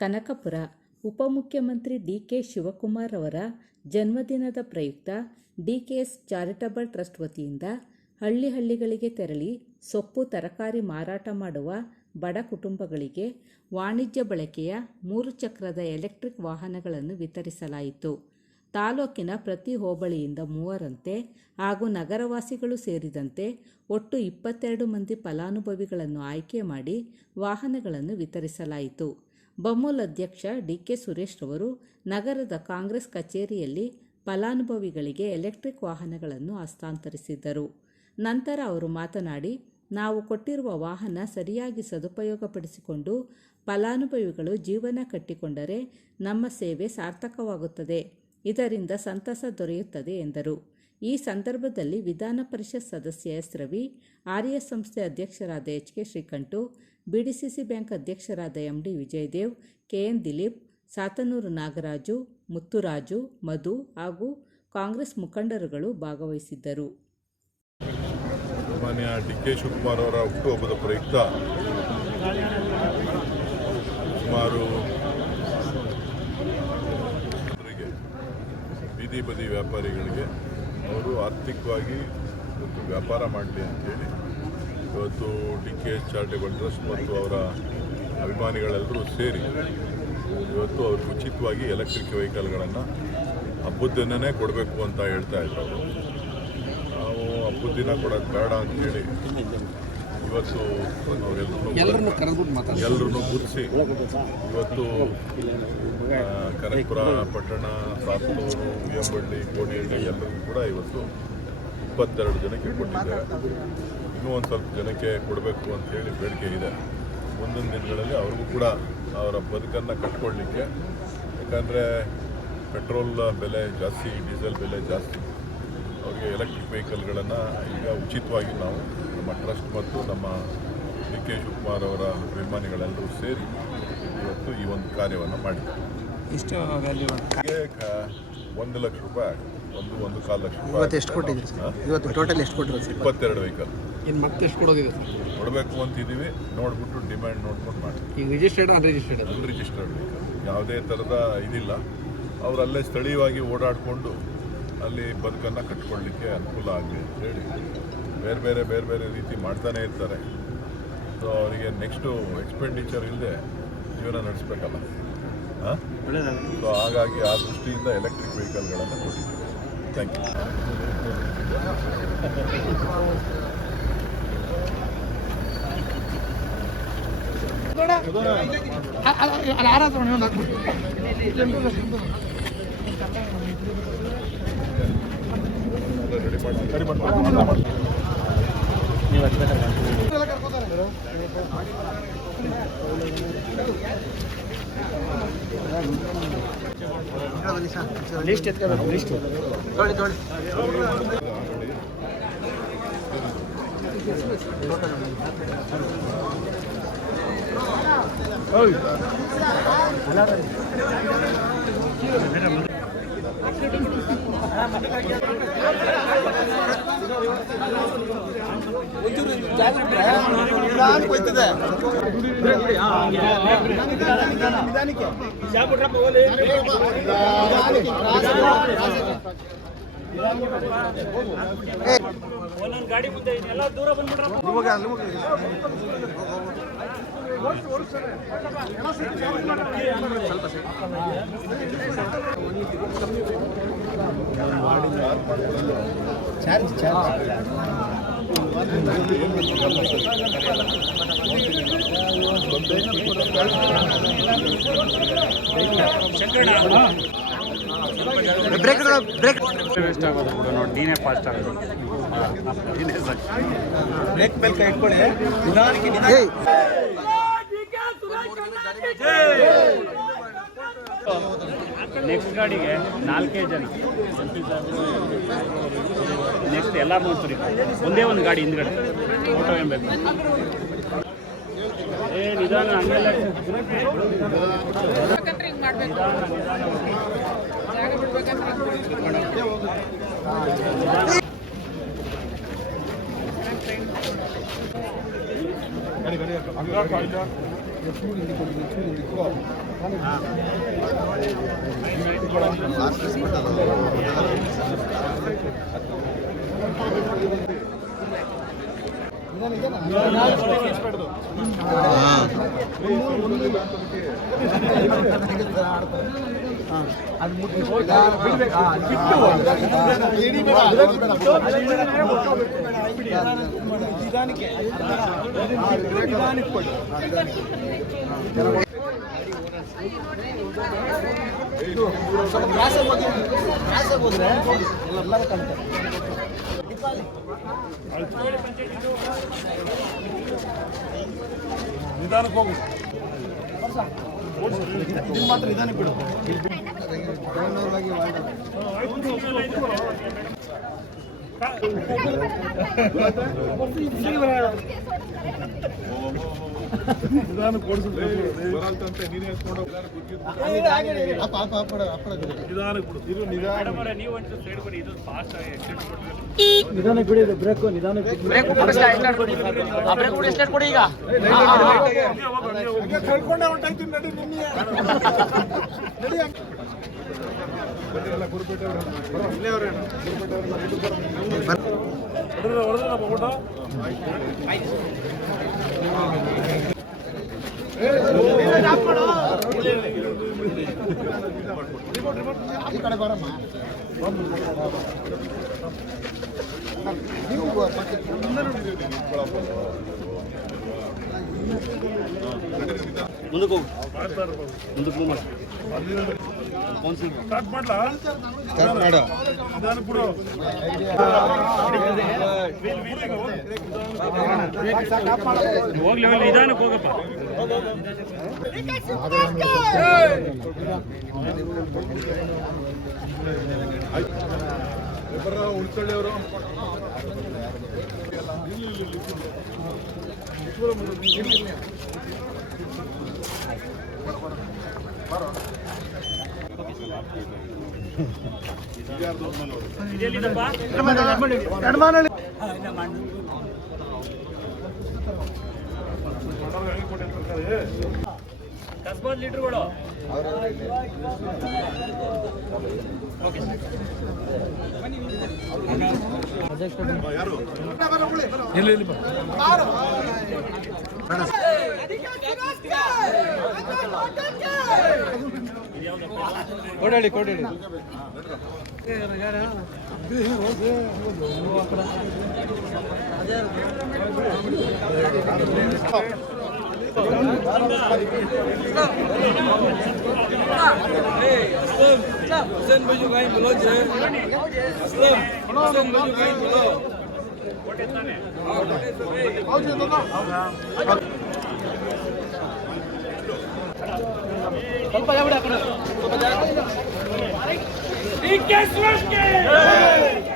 ಕನಕಪುರ ಉಪಮುಖ್ಯಮಂತ್ರಿ ಡಿ.ಕೆ. ಶಿವಕುಮಾರ್ ಅವರ ಜನ್ಮದಿನದ ಪ್ರಯುಕ್ತ ಡಿ.ಕೆ.ಎಸ್ ಚಾರಿಟಬಲ್ ಟ್ರಸ್ಟ್ ವತಿಯಿಂದ ಹಳ್ಳಿಗಳಿಗೆ ತೆರಳಿ ಸೊಪ್ಪು ತರಕಾರಿ ಮಾರಾಟ ಮಾಡುವ ಬಡ ಕುಟುಂಬಗಳಿಗೆ ವಾಣಿಜ್ಯ ಬಳಕೆಯ 3 ಚಕ್ರದ ಎಲೆಕ್ಟ್ರಿಕ್ ವಾಹನಗಳನ್ನು ವಿತರಿಸಲಾಯಿತು. ತಾಲೂಕಿನ ಪ್ರತಿ ಹೋಬಳಿಯಿಂದ 3ರಂತೆ ಹಾಗೂ ನಗರವಾಸಿಗಳು ಸೇರಿದಂತೆ ಒಟ್ಟು 22 ಮಂದಿ ಫಲಾನುಭವಿಗಳನ್ನು ಆಯ್ಕೆ ಮಾಡಿ ವಾಹನಗಳನ್ನು ವಿತರಿಸಲಾಯಿತು. ಬಮೂಲ್ ಅಧ್ಯಕ್ಷ ಡಿ.ಕೆ. ಸುರೇಶ್ ರವರು ನಗರದ ಕಾಂಗ್ರೆಸ್ ಕಚೇರಿಯಲ್ಲಿ ಫಲಾನುಭವಿಗಳಿಗೆ ಎಲೆಕ್ಟ್ರಿಕ್ ವಾಹನಗಳನ್ನು ಹಸ್ತಾಂತರಿಸಿದ್ದರು. ನಂತರ ಅವರು ಮಾತನಾಡಿ, ನಾವು ಕೊಟ್ಟಿರುವ ವಾಹನ ಸರಿಯಾಗಿ ಸದುಪಯೋಗಪಡಿಸಿಕೊಂಡು ಫಲಾನುಭವಿಗಳು ಜೀವನ ಕಟ್ಟಿಕೊಂಡರೆ ನಮ್ಮ ಸೇವೆ ಸಾರ್ಥಕವಾಗುತ್ತದೆ, ಇದರಿಂದ ಸಂತಸ ದೊರೆಯುತ್ತದೆ ಎಂದರು. ಈ ಸಂದರ್ಭದಲ್ಲಿ ವಿಧಾನ ಪರಿಷತ್ ಸದಸ್ಯ ಎಸ್. ರವಿ, ಆರ್ಎಸ್ ಸಂಸ್ಥೆ ಅಧ್ಯಕ್ಷರಾದ ಎಚ್.ಕೆ. ಶ್ರೀಕಂಠು, ಬಿಡಿಸಿಸಿ ಬ್ಯಾಂಕ್ ಅಧ್ಯಕ್ಷರಾದ ಎಂ.ಡಿ. ವಿಜಯದೇವ್, ಕೆ.ಎನ್. ದಿಲೀಪ್, ಸಾತನೂರು ನಾಗರಾಜು, ಮುತ್ತುರಾಜು, ಮಧು ಹಾಗೂ ಕಾಂಗ್ರೆಸ್ ಮುಖಂಡರುಗಳು ಭಾಗವಹಿಸಿದ್ದರು. ಮಾನ್ಯ ಡಿ.ಕೆ. ಶಿವಕುಮಾರ್ ಅವರ ಹುಟ್ಟುಹಬ್ಬದ ಪ್ರಯುಕ್ತ ಸುಮಾರು ಬೀದಿ ಬದಿ ವ್ಯಾಪಾರಿಗಳಿಗೆ ಅವರು ಆರ್ಥಿಕವಾಗಿ ಇವತ್ತು ವ್ಯಾಪಾರ ಮಾಡಲಿ ಅಂತೇಳಿ ಇವತ್ತು ಡಿ.ಕೆ.ಎಸ್ ಚಾರಿಟಬಲ್ ಟ್ರಸ್ಟ್ ಮತ್ತು ಅವರ ಅಭಿಮಾನಿಗಳೆಲ್ಲರೂ ಸೇರಿ ಇವತ್ತು ಅವ್ರಿಗೆ ಉಚಿತವಾಗಿ ಎಲೆಕ್ಟ್ರಿಕ್ ವೆಹಿಕಲ್ಗಳನ್ನು ಹಬ್ಬದ ದಿನವೇ ಕೊಡಬೇಕು ಅಂತ ಹೇಳ್ತಾ ಇದ್ರು. ನಾವು ಹಬ್ಬದ ದಿನ ಕೊಡೋದು ಬೇಡ ಅಂತೇಳಿ ಇವತ್ತು ಎಲ್ಲರನ್ನೂ ಗುರುತಿಸಿ ಇವತ್ತು ಕನಕಪುರ ಪಟ್ಟಣ, ಸಾತನೂರು, ಉಯ್ಯಂಬಳ್ಳಿ, ಕೋಡಿಹಳ್ಳಿ ಎಲ್ಲರಿಗೂ ಕೂಡ ಇವತ್ತು 22 ಜನಕ್ಕೆ ಕೊಟ್ಟಿದ್ದೇವೆ. ಇನ್ನೂ ಒಂದು ಸ್ವಲ್ಪ ಜನಕ್ಕೆ ಕೊಡಬೇಕು ಅಂತೇಳಿ ಬೇಡಿಕೆ ಇದೆ. ಮುಂದಿನ ದಿನಗಳಲ್ಲಿ ಅವ್ರಿಗೂ ಕೂಡ ಅವರ ಬದುಕನ್ನು ಕಟ್ಕೊಳ್ಳಿಕ್ಕೆ, ಯಾಕಂದರೆ ಪೆಟ್ರೋಲ್ ಬೆಲೆ ಜಾಸ್ತಿ, ಡೀಸೆಲ್ ಬೆಲೆ ಜಾಸ್ತಿ, ಅವರಿಗೆ ಎಲೆಕ್ಟ್ರಿಕ್ ವೆಹಿಕಲ್ಗಳನ್ನು ಈಗ ಉಚಿತವಾಗಿ ನಾವು ನಮ್ಮ ಟ್ರಸ್ಟ್ ಮತ್ತು ನಮ್ಮ ಡಿ.ಕೆ. ಶಿವಕುಮಾರ್ ಅವರ ಅಭಿಮಾನಿಗಳೆಲ್ಲರೂ ಸೇರಿ ಇವತ್ತು ಈ ಒಂದು ಕಾರ್ಯವನ್ನು ಮಾಡಿದ್ದಾರೆ. ಎಷ್ಟು ವ್ಯಾಲ್ಯೂ? 1 ಲಕ್ಷ ರೂಪಾಯಿ, 1.25 ಲಕ್ಷ ರೂಪಾಯಿ. ಇವತ್ತು ಎಷ್ಟು ಕೊಟ್ಟಿದ್ದೀರಿ ಸರ್? ಇವತ್ತು ಟೋಟಲ್ ಎಷ್ಟು ಕೊಟ್ಟಿರೋದು ಸರ್? 22 ವೆಹಿಕಲ್. ಇನ್ನು ಮತ್ತೆ ಎಷ್ಟು ಕೊಡೋದಿದೆ ಸರ್? ಕೊಡಬೇಕು ಅಂತಿದ್ದೀವಿ, ನೋಡಿಬಿಟ್ಟು ಡಿಮ್ಯಾಂಡ್ ನೋಡ್ಕೊಂಡು ಮಾಡಿ. ಈಗ ರಿಜಿಸ್ಟರ್ಡ್ ಅನ್ರಿಜಿಸ್ಟರ್ಡ್? ಅನ್ರಿಜಿಸ್ಟರ್ಡ್ ವೆಹಿಕಲ್, ಯಾವುದೇ ಥರದ ಇದಿಲ್ಲ. ಅವರಲ್ಲೇ ಸ್ಥಳೀಯವಾಗಿ ಓಡಾಡಿಕೊಂಡು ಅಲ್ಲಿ ಬದುಕನ್ನು ಕಟ್ಕೊಳ್ಳಿಕ್ಕೆ ಅನುಕೂಲ ಆಗಲಿ ಅಂತೇಳಿ ಬೇರೆ ಬೇರೆ ರೀತಿ ಮಾಡ್ತಾನೆ ಇರ್ತಾರೆ. ಸೊ ಅವರಿಗೆ ನೆಕ್ಸ್ಟು ಎಕ್ಸ್ಪೆಂಡಿಚರ್ ಇಲ್ಲದೆ ಜೀವನ ನಡೆಸಬೇಕಲ್ಲ. ಸೊ ಹಾಗಾಗಿ ಆ ದೃಷ್ಟಿಯಿಂದ ಎಲೆಕ್ಟ್ರಿಕ್ ವೆಹಿಕಲ್ಗಳನ್ನು ಕೊಟ್ಟಿದ್ದೀವಿ. Thank list ಎತ್ಕೋಬೇಕು. ಲಿಸ್ಟ್ ತೊಗೊಳ್ಳಿ. ಒಂದೊಂದು ಗಾಡಿ ಮುಂದೆ ಎಲ್ಲ ದೂರ ಬಂದ್ಬಿಟ್ರೆ ಬ್ರೇಕ್ ವೇಸ್ಟ್ ಆಗೋದು ಬಿಡು ನೋಡಿ, ನೀನೇ ಫಾಸ್ಟ್ ಆಗೋದು. ಬ್ರೇಕ್ ಮೇಲೆ ಕೈ ಇಟ್ಕೊಳ್ಳಿ. ನೆಕ್ಸ್ಟ್ ಗಾಡಿಗೆ 4 ಜನ, ನೆಕ್ಸ್ಟ್ ಎಲ್ಲ ಮೂರ್ತರಿ ಒಂದೇ ಒಂದು ಗಾಡಿ ಹಿಂದ್ಗಡೆ ಫೋಟೋ ಏನು ಬೇಕು. ನಿಧಾನ ಹಂಗೆಲ್ಲ ನಿಧಾನ ನಿಧಾನಕ್ಕೆ ಹೋಗು ಮಾತ್ರ ನಿಧಾನಕ್ಕೆ ಬಿಡು ನಿಧಾನಕ್ಕೆ ಓಡಿಸ್ಬಿಟ್ಟು ನೀನೇ ಎತ್ಕೊಂಡು ನಿಧಾನಕ್ಕೆ ಬಿಡು ಇದು ನಿಧಾನಕ್ಕೆ ಬಿಡಿ ಬ್ರೇಕ್ ನಿಧಾನಕ್ಕೆ ಕೊಡಿ ಈಗ ಕಳ್ಕೊಂಡೆ ಹೊಂಟಾಯ್ತು ನಡಿ ನಿನ್ನೆ ಈ ಕಡೆ ಬರಮ್ಮ ನೀವು ಮುಂದಕ್ಕೆ ಹೋಗು ಮುಂದಕ್ಕೆ ಮೂವ್ ಮಾಡಿ ಸ್ಟಾರ್ಟ್ ಮಾಡ್ಲಾ ನಿಧಾನ ಬಿಡು ಹೋಗ್ಲಿ ಹೋಗ್ಲಿ ನಿಧಾನಕ್ಕೆ ಹೋಗಪ್ಪ ಉಳ್ಕೊಳ್ಳಿ ಅವರು ಇದೆಲ್ಲಿದಪ್ಪ ಕಸ್ಬಾದ್ ಲೀಟರ್ಗಳು ಕೊಡಲಿ ಕೊಡಲಿ Sen baju kain belum je. Aslam. Sen baju kain belum. ಸ್ವಲ್ಪ ಯಾವ ಕಡೆ DK Suresh ke.